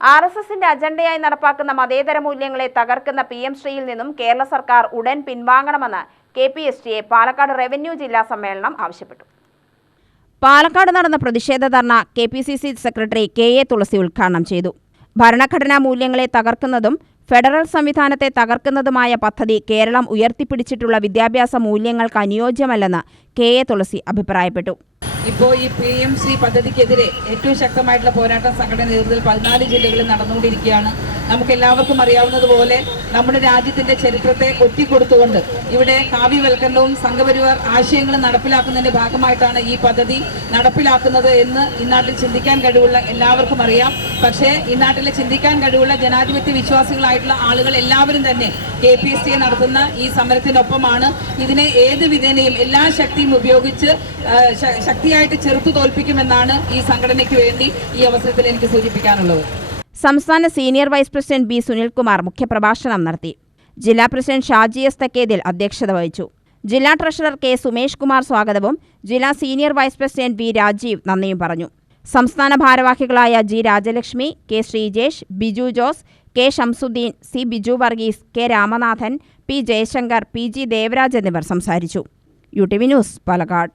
R S എസിന്റെ അജണ്ടയായി നടപ്പാക്കുന്ന മതേതര മൂല്യങ്ങളെ തകർക്കുന്ന പി എം ശ്രീയിൽ നിന്നും കേരള സർക്കാർ ഉടൻ പിൻവാങ്ങണമെന്ന് K P S T A Palakkad revenue ജില്ലാ സമ്മേളനം ആവശ്യപ്പെട്ടു. പാലക്കാട് നടന്ന പ്രതിഷേധ ധർണ K P C C secretary K A Thulasi ഉദ്ഘാടനം ചെയ്തു. ഭരണഘടനാ മൂല്യങ്ങളെ തകർക്കുന്നതും ഫെഡറൽ സംവിധാനത്തെ തകർക്കുന്നതുമായ പദ്ധതി കേരളം ഉയർത്തിപ്പിടിച്ചിട്ടുള്ള വിദ്യാഭ്യാസ മൂല്യങ്ങൾക്ക് അനുയോജ്യമല്ലെന്ന് കെ എ തുളസി അഭിപ്രായപ്പെട്ടു. ഇപ്പോൾ ഈ പി എം സി പദ്ധതിക്കെതിരെ ഏറ്റവും ശക്തമായിട്ടുള്ള പോരാട്ടം സംഘടന നേതൃത്വത്തിൽ പതിനാല് ജില്ലകളിൽ നടന്നുകൊണ്ടിരിക്കുകയാണ്. നമുക്ക് എല്ലാവർക്കും അറിയാവുന്നതുപോലെ നമ്മുടെ രാജ്യത്തിന്റെ ചരിത്രത്തെ ഒറ്റിക്കൊടുത്തുകൊണ്ട് ഇവിടെ കാവ്യവൽക്കരണവും സംഘപരിവാർ ആശയങ്ങളും നടപ്പിലാക്കുന്നതിന്റെ ഭാഗമായിട്ടാണ് ഈ പദ്ധതി നടപ്പിലാക്കുന്നത് എന്ന് ഇന്നാട്ടിൽ ചിന്തിക്കാൻ കഴിവുള്ള എല്ലാവർക്കും അറിയാം. പക്ഷേ ഇന്നാട്ടിലെ ചിന്തിക്കാൻ കഴിവുള്ള ജനാധിപത്യ വിശ്വാസികളായിട്ടുള്ള ആളുകൾ എല്ലാവരും തന്നെ കെ പി എസ് നടത്തുന്ന ഈ സമരത്തിനൊപ്പമാണ്. ഇതിനെ ഏത് വിധേനയും എല്ലാ ശക്തിയും ഉപയോഗിച്ച് ശക്തിയായിട്ട് ചെറുത്തു തോൽപ്പിക്കുമെന്നാണ് ഈ സംഘടനയ്ക്ക് വേണ്ടി ഈ അവസരത്തിൽ എനിക്ക് സൂചിപ്പിക്കാനുള്ളത്. സംസ്ഥാന senior vice president B Sunilkumar മുഖ്യപ്രഭാഷണം നടത്തി. ജില്ലാ പ്രസിഡന്റ് ഷാജി എസ് തക്കേതിൽ അധ്യക്ഷത വഹിച്ചു. ജില്ലാ ട്രഷറർ കെ സുമേഷ് കുമാർ സ്വാഗതവും ജില്ലാ senior vice president B Rajeev നന്ദിയും പറഞ്ഞു. സംസ്ഥാന ഭാരവാഹികളായ G Rajalakshmi K Sreejesh Biju Jose K Shamsuddin C Biju Varghese K Ramanathan P Jayashankar P G Devaraj എന്നിവർ സംസാരിച്ചു. U T V news Palakkad.